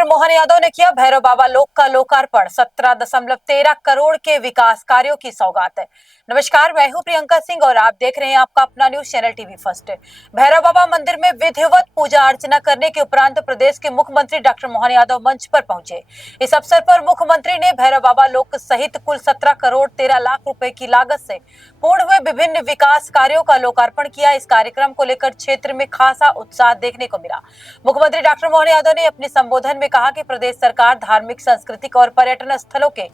Doctor Mohan Yadav ने किया भैरव बाबा लोक का लोकार्पण। 17.13 करोड़ के विकास कार्यों की सौगात है। नमस्कार, मैं हूं प्रियंका सिंह और आप देख रहे हैं आपका अपना news channel TV first. Bhairav Baba मंदिर में विधिवत पूजा अर्चना करने के उपरांत प्रदेश के मुख्यमंत्री डॉक्टर मोहन यादव मंच पर पहुंचे। इस अवसर पर मुख्यमंत्री ने भैरव बाबा लोक सहित कुल 17 करोड़ 13 लाख रुपए की लागत से पूर्ण हुए विभिन्न विकास कार्यों का लोकार्पण किया। इस कार्यक्रम को लेकर क्षेत्र में खासा उत्साह देखने को मिला। मुख्यमंत्री डॉक्टर मोहन यादव ने अपने संबोधन में कहा कि प्रदेश सरकार धार्मिक, सांस्कृतिक और पर्यटन स्थलों के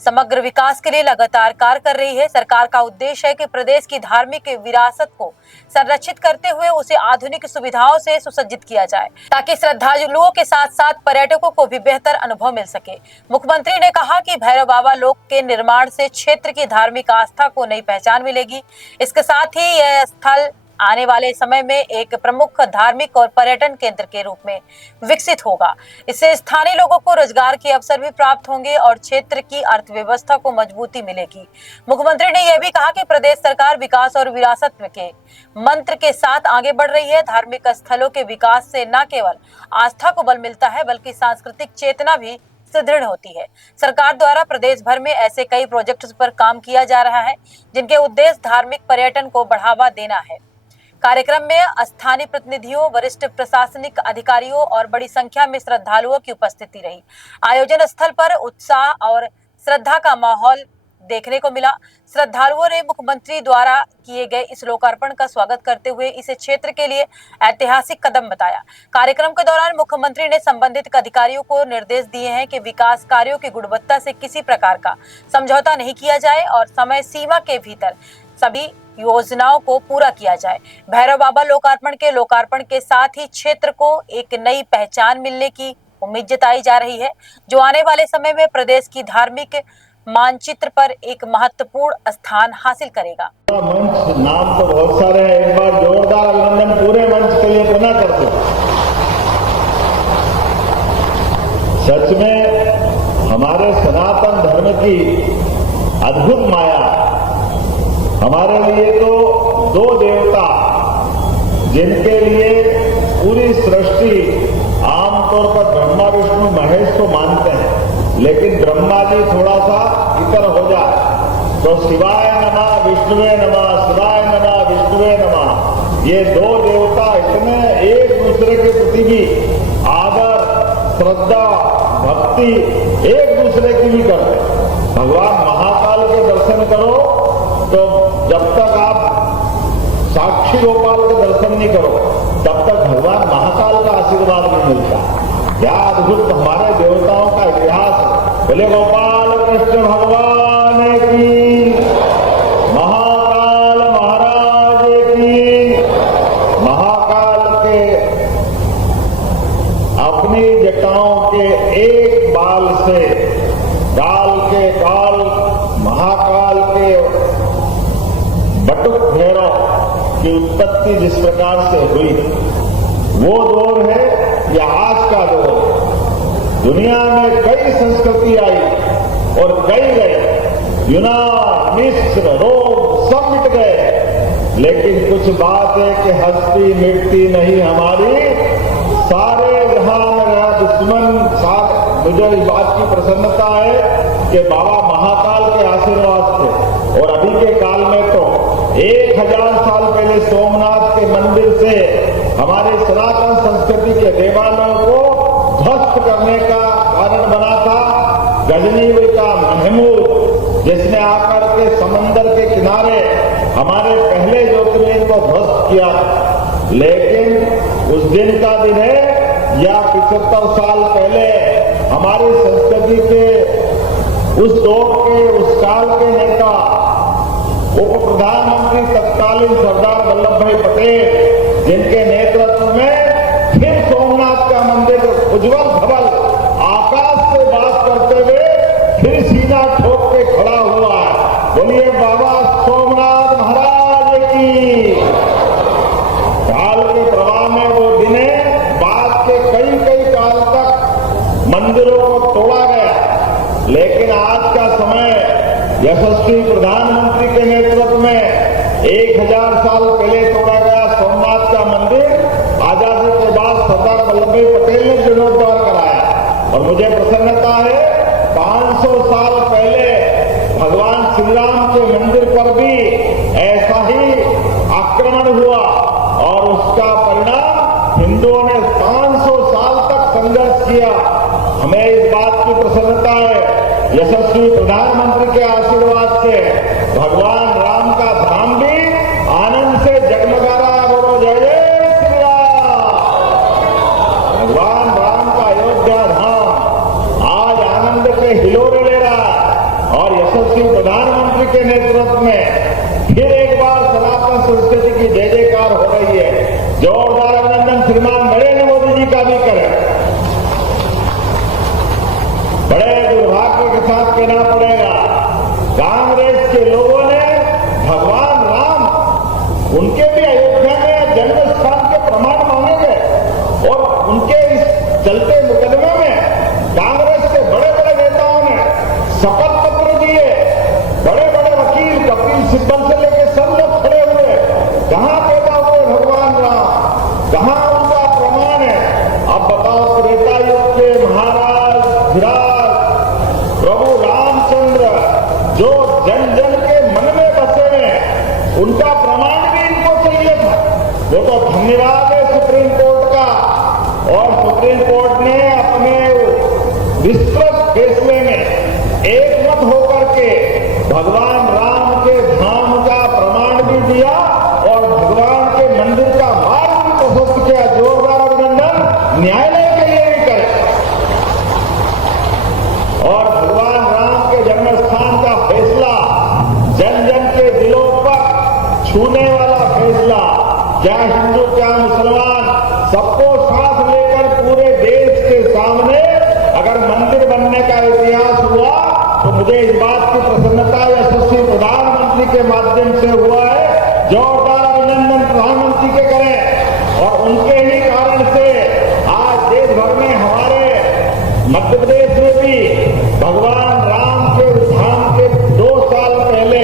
समग्र विकास के लिए लगातार कार्य कर रही है। सरकार का उद्देश्य है कि प्रदेश की धार्मिक विरासत को संरक्षित करते हुए उसे आधुनिक सुविधाओं से सुसज्जित किया जाए, ताकि श्रद्धालुओं के साथ साथ पर्यटकों को भी बेहतर अनुभव मिल सके। मुख्यमंत्री ने कहा कि भैरव बाबा लोक के निर्माण से क्षेत्र की धार्मिक आस्था को नई पहचान मिलेगी। इसके साथ ही यह स्थल आने वाले समय में एक प्रमुख धार्मिक और पर्यटन केंद्र के रूप में विकसित होगा। इससे स्थानीय लोगों को रोजगार के अवसर भी प्राप्त होंगे और क्षेत्र की अर्थव्यवस्था को मजबूती मिलेगी। मुख्यमंत्री ने यह भी कहा कि प्रदेश सरकार विकास और विरासत के मंत्र के साथ आगे बढ़ रही है। धार्मिक स्थलों के विकास से न केवल आस्था को बल मिलता है, बल्कि सांस्कृतिक चेतना भी सुदृढ़ होती है। सरकार द्वारा प्रदेश भर में ऐसे कई प्रोजेक्ट्स पर काम किया जा रहा है, जिनके उद्देश्य धार्मिक पर्यटन को बढ़ावा देना है। कार्यक्रम में स्थानीय प्रतिनिधियों, वरिष्ठ प्रशासनिक अधिकारियों और बड़ी संख्या में श्रद्धालुओं की उपस्थिति रही। आयोजन स्थल पर उत्साह और श्रद्धा का माहौल देखने को मिला। श्रद्धालुओं ने मुख्यमंत्री द्वारा किए गए इस लोकार्पण का स्वागत करते हुए इसे क्षेत्र के लिए ऐतिहासिक कदम बताया। कार्यक्रम के दौरान मुख्यमंत्री ने संबंधित अधिकारियों को निर्देश दिए हैं कि विकास कार्यों की गुणवत्ता से किसी प्रकार का समझौता नहीं किया जाए और समय सीमा के भीतर सभी योजनाओं को पूरा किया जाए। भैरव बाबा लोकार्पण के साथ ही क्षेत्र को एक नई पहचान मिलने की उम्मीद जताई जा रही है, जो आने वाले समय में प्रदेश की धार्मिक मानचित्र पर एक महत्वपूर्ण स्थान हासिल करेगा। मंच नाम तो बहुत सारे हैं, एक बार जोरदार अभिनंदन पूरे मंच के लिए पुनः करते हैं। सच में हमारे सनातन धर्म की अद्भुत माया। हमारे लिए तो दो देवता, जिनके लिए पूरी सृष्टि आमतौर पर ब्रह्मा विष्णु महेश को मानते हैं, लेकिन ब्रह्मा जी थोड़ा सा इतर हो जाए तो शिवाय नमः विष्णुवे नमः, शिवाय नमः विष्णुवे नमः। ये दो देवता इतने एक दूसरे के प्रति भी आदर, श्रद्धा, भक्ति एक दूसरे की भी करते हैं। भगवान महाकाल के दर्शन करो तो जब तक आप साक्षी गोपाल के दर्शन नहीं करो, तब तक भगवान महाकाल का आशीर्वाद नहीं मिलता। क्या अद्भुत हमारे देवताओं का इतिहास है। बोले गोपाल कृष्ण भगवान की, महाकाल महाराज की। महाकाल के अपनी जटाओं के एक बाल से काल के काल महाकाल के बटुक भैरव की उत्पत्ति जिस प्रकार से हुई, वो दौर है या आज का दौर है। दुनिया में कई संस्कृति आई और कई गए, यूनान, मिस्र, रोम सब मिट गए, लेकिन कुछ बात है कि हस्ती मिटती नहीं हमारी। सारे जहां मेरा दुश्मन साथ, मुझे इस बात की प्रसन्नता है कि बाबा महाकाल के आशीर्वाद थे। और अभी के काल में तो 1000 साल पहले सोमनाथ के मंदिर से हमारे सनातन संस्कृति के देवालयों को ध्वस्त करने का कारण बना था गजनी का महमूद, जिसने आकर के समंदर के किनारे हमारे पहले ज्योतिर्लिंग को ध्वस्त किया। लेकिन उस दिन का दिन है या 75 साल पहले हमारी संस्कृति के उस दौर के, उस काल के नेता, उप प्रधानमंत्री तत्कालीन सरदार वल्लभ भाई पटेल, जिनके नेतृत्व में फिर सोमनाथ का मंदिर उज्जवल धवल आकाश से बात करते हुए फिर सीना ठोक के खड़ा हुआ है। बोलिए बाबा सोमनाथ महाराज की। काल के प्रवाह में वो दिने बाद के कई काल तक मंदिरों को तोड़ा गया, लेकिन आज का समय यशस्वी प्रधानमंत्री के नेतृत्व में 1000 साल पहले तोड़ा गया सोमनाथ का मंदिर आजादी के बाद सरदार वल्लभ भाई पटेल ने जीर्णोद्धार कराया। संघर्ष किया। हमें इस बात की प्रसन्नता है, यशस्वी प्रधानमंत्री के आशीर्वाद से भगवान राम का धाम भी आनंद से जगमगा रहा है। बोलो जय जय श्री राम। भगवान राम का अयोध्या धाम आज आनंद के हिलोरे ले रहा है और यशस्वी प्रधानमंत्री के नेतृत्व में फिर एक बार सनातन संस्कृति की जय जयकार हो रही है। जोरदार अभिनंदन श्रीमान नरेंद्र मोदी जी का भी करें। बड़े दुर्भाग्य के साथ कहना पड़ेगा, कांग्रेस के लोगों ने भगवान राम उनके भी अयोध्या में जन्म स्थान के प्रमाण मांगे गए और उनके इस चलते मुकदमे में कांग्रेस के बड़े बड़े नेताओं ने शपथ पत्र दिए। बड़े बड़े वकील कपिल सिब्बल से लेकर सब लोग खड़े हुए। कहां पैदा हुए भगवान राम, कहां उनका प्रमाण है? अब बताओ, त्रेता युग के महाराज धीराज प्रभु रामचंद्र जो जन जन के मन में बसे हैं, उनका प्रमाण भी इनको चाहिए था। वो तो धन्यवाद है सुप्रीम कोर्ट का, और सुप्रीम कोर्ट ने अपने विस्तृत फैसले में एकमत होकर के भगवान राम के धाम का प्रमाण भी दिया और भगवान के मंदिर का मार्ग भी प्रशस्त किया। जोरदार अभिनंदन न्यायालय के लिए भी करें। और भगवान राम के जन्म स्थान का फैसला जन जन के दिलों पर छूने वाला फैसला, क्या हिंदू क्या मुसलमान, सबको साथ लेकर पूरे देश के सामने अगर मंदिर बनने का इतिहास हुआ तो मुझे इस बात की प्रसन्नता यशस्वी प्रधानमंत्री के माध्यम से हुआ है। जोरदार अभिनंदन प्रधानमंत्री के करें। और उनके ही कारण से आज देश भर में, हमारे मध्य प्रदेश में भी भगवान राम के धाम के 2 साल पहले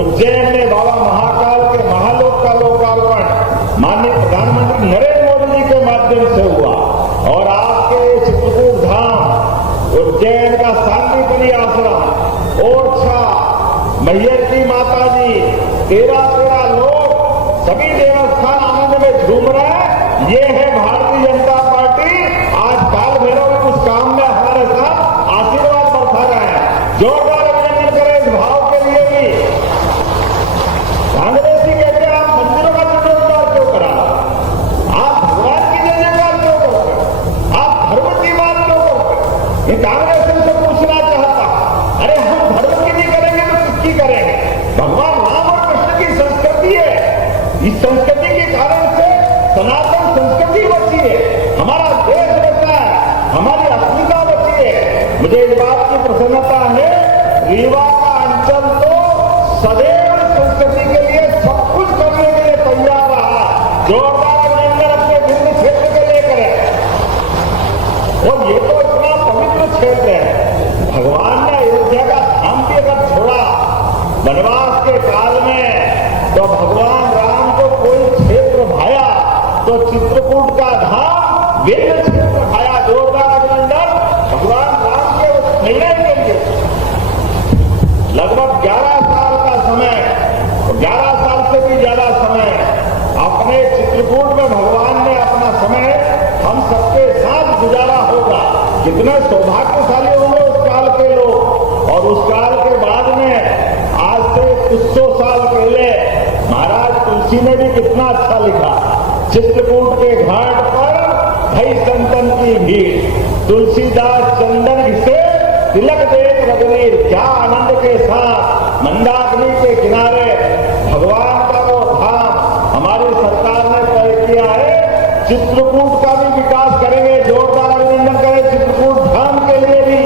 उज्जैन में बाबा महाकाल के महालोक का लोकार्पण माननीय प्रधानमंत्री नरेंद्र मोदी जी के माध्यम से हुआ। और आपके चित्रकूट धाम, उज्जैन का शांतिपनी आश्रम, ओरछा, मैहर की माता जी, 13 लोग, सभी देवस्थान आनंद में झूम रहे हैं। ये है भारतीय जनता पार्टी। आज काल भैरव में उस काम में हमारे साथ आशीर्वाद बरसा रहे हैं। जोरदार अभिनंदन करें इस भाव के लिए भी। कांग्रेसी कहते हैं आप मंदिरों का जयकार क्यों करा, आप भगवान की जयकार क्यों करते, आप धर्म की बात क्यों करते? ये कांग्रेस से पूछना चाहता, अरे हम धर्म की नहीं करेंगे तो किसकी करेंगे? भगवान राम और कृष्ण की संस्कृति है। इस संस्कृति के कारण से सनातन संस्कृति बची है, हमारा देश बचा है, हमारी अस्मिता बची है। मुझे इस बात की प्रसन्नता है, रीवा का अंचल तो सदैव संस्कृति के लिए सब कुछ करने के लिए तैयार रहा। जोरदार अभिनंदन अपने भिन्न क्षेत्र के लिए करें। और ये तो इतना पवित्र क्षेत्र है, भगवान ने अयोध्या का धाम भी अगर छोड़ा वनवास के काल में, तो भगवान राम को कोई क्षेत्र भाया तो चित्रकूट का धाम विभिन्न क्षेत्र भाया। जोरदार अभिनंदन भगवान राम के उस निर्णय के लिए। लगभग 11 साल का समय, 11 साल से भी ज्यादा समय अपने चित्रकूट में भगवान ने अपना समय हम सबके साथ गुजारा होगा। कितने सौभाग्यशाली होंगे उस काल के लोग। और उस काल के बाद में आज से कुछ 100 साल पहले महाराज तुलसी ने भी कितना अच्छा लिखा, चित्रकूट के घाट पर भई संतन की भीड़, तुलसीदास चंदन घिसे तिलक देख रजनीर। क्या आनंद के साथ मंदाकिनी के किनारे भगवान का वो धाम हमारी सरकार ने तय किया है। चित्रकूट का भी विकास करेंगे। जोरदार अभिनंदन करें चित्रकूट धाम के लिए भी।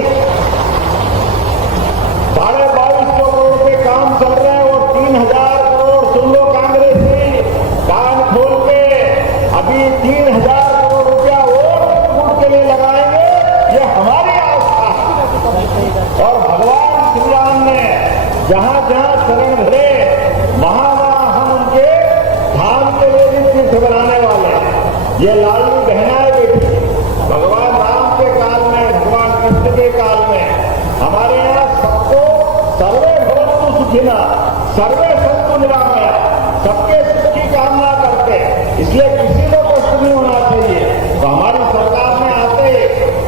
2250 करोड़ के काम चल रहे हैं और 3000 करोड़, सुन लो कांग्रेसी, कान खोल के, अभी 3000 करोड़ रुपया और चित्रकूट के लिए लगाएंगे। ये हमारी आस्था है। और भगवान श्री राम ने जहां जहां शरण धरे, वहां वहां हम उनके धाम के लिए भी तीर्थ बनाने वाले हैं। ये लाडली बहनाएं बेटी भगवान राम के काल में, भगवान कृष्ण के काल में हमारे यहाँ सबको सर्वे भवन्तु सुखिनः, सर्वे सन्तु निरामया, सबके सुख की कामना करते, इसलिए किसी को कष्ट नहीं होना चाहिए। तो हमारी सरकार में आते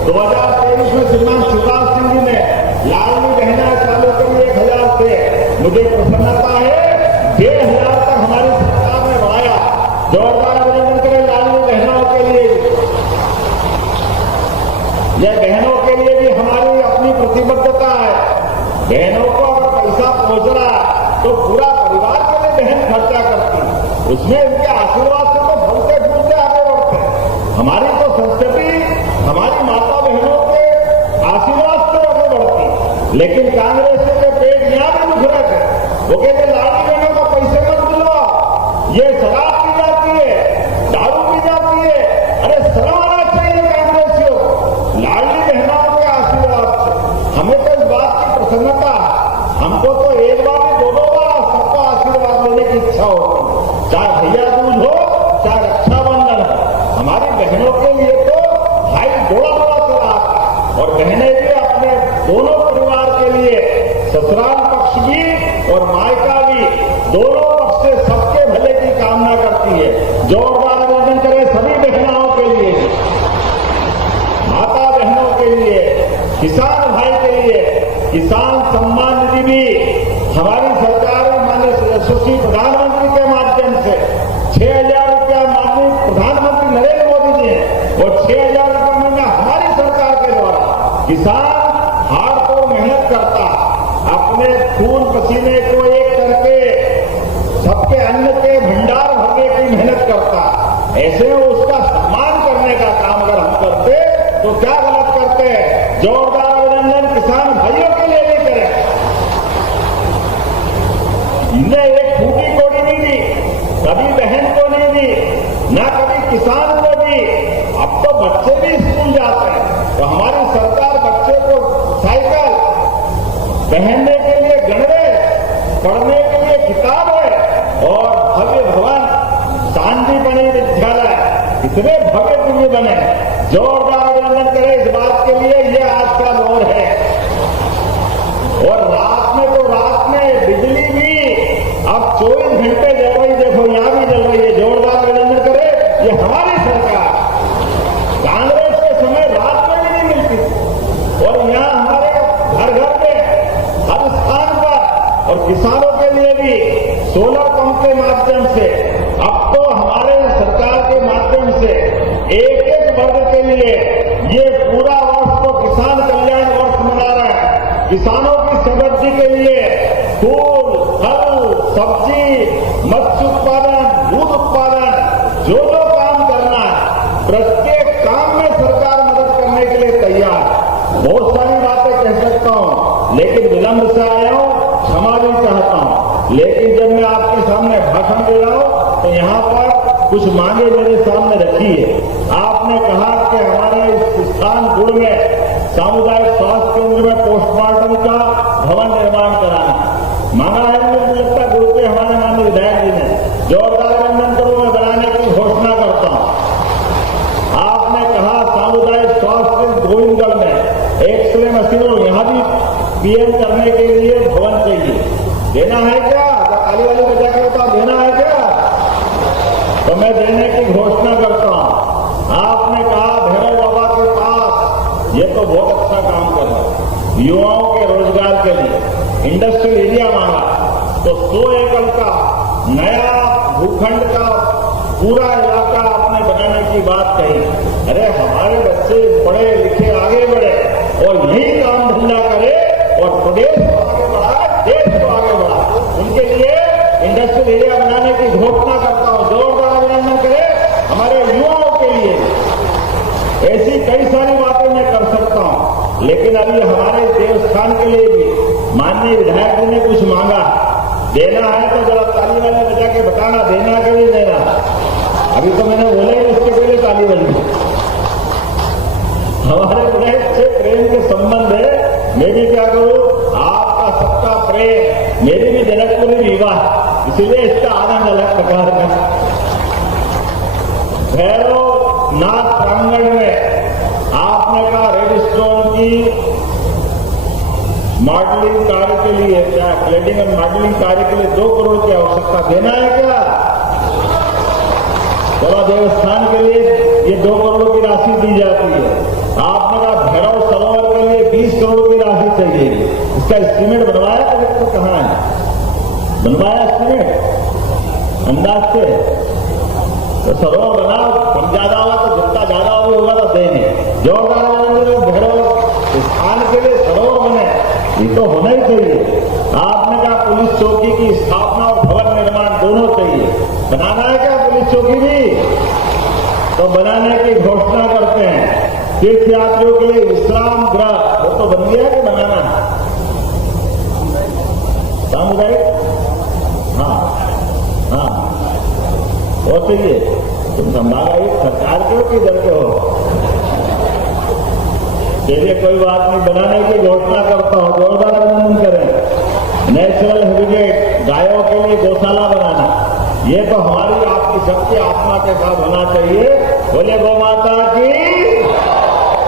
2023 में श्रीमान शिवराज सिंह जी ने लाडली बहना चालू करी 1000 से। मुझे प्रसन्नता है 2000 तक हमारी सरकार ने बढ़ाया। जोरदार अभिनंदन करें लाडली बहनों के लिए। यह बहनों के लिए भी हमारी अपनी प्रतिबद्धता है। बहनों को अगर पैसा पहुंच रहा तो पूरा परिवार के लिए बहन खर्चा करती है। उसमें इनके आशीर्वाद से तो फलते फूलते आगे बढ़ते हैं। हमारी तो संस्कृति हमारी माता बहनों के आशीर्वाद से आगे बढ़ती है। लेकिन कांग्रेस के पेट यहां भी दुख रहे थे। वो कहते लाडली बहनों को पैसे मत दिलवाओ, ये शराब पी जाती है, दारू पी जाती है। अरे शर्म आना चाहिए कांग्रेसियों। लाडली बहनों के आशीर्वाद से हमें तो इस बात की प्रसन्नता, हमको तो एक बार ही 2-2 बार सबको आशीर्वाद लेने की इच्छा होती है। चाहे भैया दूज हो चाहे रक्षाबंधन हो, हमारी बहनों के लिए तो भाई दौड़ा चला आता है। और बहनें भी अपने दोनों परिवार के लिए ससुराल पक्ष भी और मायका भी दोनों पक्ष से सबके भले की कामना करती है। जोरदार अभिनंदन करें सभी बहनाओं के लिए, माता बहनों के लिए, किसान भाई के लिए। किसान सम्मान निधि भी हमारी सरकार माननीय यशस्वी प्रधानमंत्री के माध्यम से 6000 रुपया माननीय प्रधानमंत्री नरेंद्र मोदी जी ने और 6000 रुपया महीना हमारी सरकार के द्वारा। किसान हार तो मेहनत करता, अपने खून पसीने को एक करके सबके अन्न के भंडार भरने की मेहनत करता। ऐसे में उसका सम्मान करने का काम अगर हम करते तो क्या गलत करते हैं। जोरदार अभिनंदन किसान भाइयों के लिए भी करें। इन्हें एक फूटी कोड़ी नहीं दी, कभी बहन को नहीं दी, ना कभी किसान को दी। अब तो बच्चे भी स्कूल जाते हैं तो हमारी सरकार बच्चे को साइकिल, पहनने के लिए गणवे, पढ़ने के लिए किताब है और भव्य भवन शांति बने विद्यालय, इतने भव्य दिव्य बने। जोरदार अभिनंदन करें इस बात के लिए। ये आज का दौर है। और रात में तो रात में बिजली भी अब 24 घंटे जल रही, देखो यहां भी जल रही है। जोरदार अभिनंदन करें, ये हमारी सरकार। कांग्रेस के समय रात में भी नहीं मिलती थी और यहां हमारे घर घर में हर स्थान पर। और किसानों के लिए भी सोलर पंप के माध्यम से अब तो हमारे सरकार के माध्यम से एक एक वर्ग के लिए ये पूरा वर्ष तो किसान कल्याण वर्ष मना रहा है। किसानों की समृद्धि के लिए फूल, फल, सब्जी, मत्स्य उत्पादन, दूध उत्पादन, जो जो काम करना है प्रत्येक काम में सरकार मदद करने के लिए तैयार। बहुत सारी बातें कह सकता हूं लेकिन विलंब से आया हूं, क्षमा भी चाहता हूं। लेकिन जब मैं आपके सामने भाषण दे रहा हूं तो यहां पर कुछ मांगे मेरे सामने रखी है। आपने कहा कि हमारे इस स्थान गुड़ में सामुदायिक स्वास्थ्य केंद्र में पोस्टमार्टम का भवन निर्माण कराना मांगा है। मुझे लगता है गुड़ के हमारे माननीय विधायक जी ने। जोरदार अभिनंदन करो, मैं बनाने की घोषणा करता हूं। आपने कहा सामुदायिक स्वास्थ्य गोविंदगढ़ में एक्सरे मशीन और यहां भी पीएम करने के लिए भवन चाहिए। देना है क्या? ताली वाली बजा के बताओ, देना है क्या? तो मैं देने की घोषणा करता हूं। आपने कहा भैरव बाबा के पास, ये तो बहुत अच्छा काम कर रहा है युवाओं के रोजगार के लिए। इंडस्ट्रियल एरिया मांगा तो 100 एकड़ का नया भूखंड का पूरा इलाका आपने बनाने की बात कही। अरे हमारे बच्चे पढ़े लिखे आगे बढ़े और यही काम धंधा करे और प्रदेश को आगे बढ़ाए, देश को आगे बढ़ाए, उनके लिए इंडस्ट्रियल एरिया बनाने की घोषणा करता हूं। जोरदार अभिनंदन करें हमारे युवाओं के लिए। ऐसी कई सारी बातें मैं कर सकता हूं लेकिन अभी हमारे देवस्थान के लिए भी माननीय विधायक जी ने कुछ मांगा। देना है तो जरा ताली वाले बजा के बताना, देना के लिए देना। अभी तो मैंने बोला ही उसके पहले ताली वाली। हमारे विधायक से प्रेम के संबंध है। मैं भी क्या करूं, आपका सबका प्रेम, मेरी भी जनकपुरी विवाह, इसलिए इसका आनंद अलग प्रकार का। भैरव नाथ प्रांगण में आपने कहा रेड स्टोन की मॉडलिंग कार्य के लिए, क्या क्लेडिंग और मॉडलिंग कार्य के लिए 2 करोड़ की आवश्यकता। देना है क्या? चलो देवस्थान के लिए ये 2 करोड़ की राशि दी जाती है। आपने कहा एस्टीमेट बनवाया कलेक्टर कहाँ है? बनवाया एस्टीमेट अंदाज से? तो सरोवर बनाओ, कम ज्यादा होगा तो जितना ज्यादा होगा तो देंगे। जोरदार भैरव स्थान के लिए सरोवर बने, ये तो होना ही चाहिए। आपने कहा पुलिस चौकी की स्थापना और भवन निर्माण दोनों चाहिए। बनाना है क्या पुलिस चौकी भी? तो बनाने की घोषणा करते हैं। तीर्थ यात्रियों के लिए विश्राम गृह वो तो बन गया कि बनाना है? सामुदायिक, हाँ हाँ वो चाहिए। तुम संभागायुक्त सरकार क्यों की डरते हो? चलिए कोई बात नहीं, बनाने की घोषणा करता हूं, जोरदार अभिनंदन करें। नेचुरल हैबिटेट, गायों के लिए गौशाला बनाना, ये तो हमारी आपकी सबकी आत्मा के साथ होना चाहिए। बोले गौ माता की,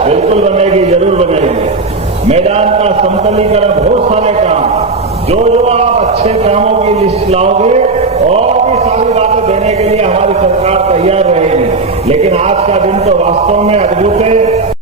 बिल्कुल बनेगी, जरूर बनेगी। मैदान का समतलीकरण, बहुत सारे काम, जो जो आप अच्छे कामों की लिस्ट लाओगे और भी सारी बातें देने के लिए हमारी सरकार तैयार रहेगी। लेकिन आज का दिन तो वास्तव में अद्भुत है।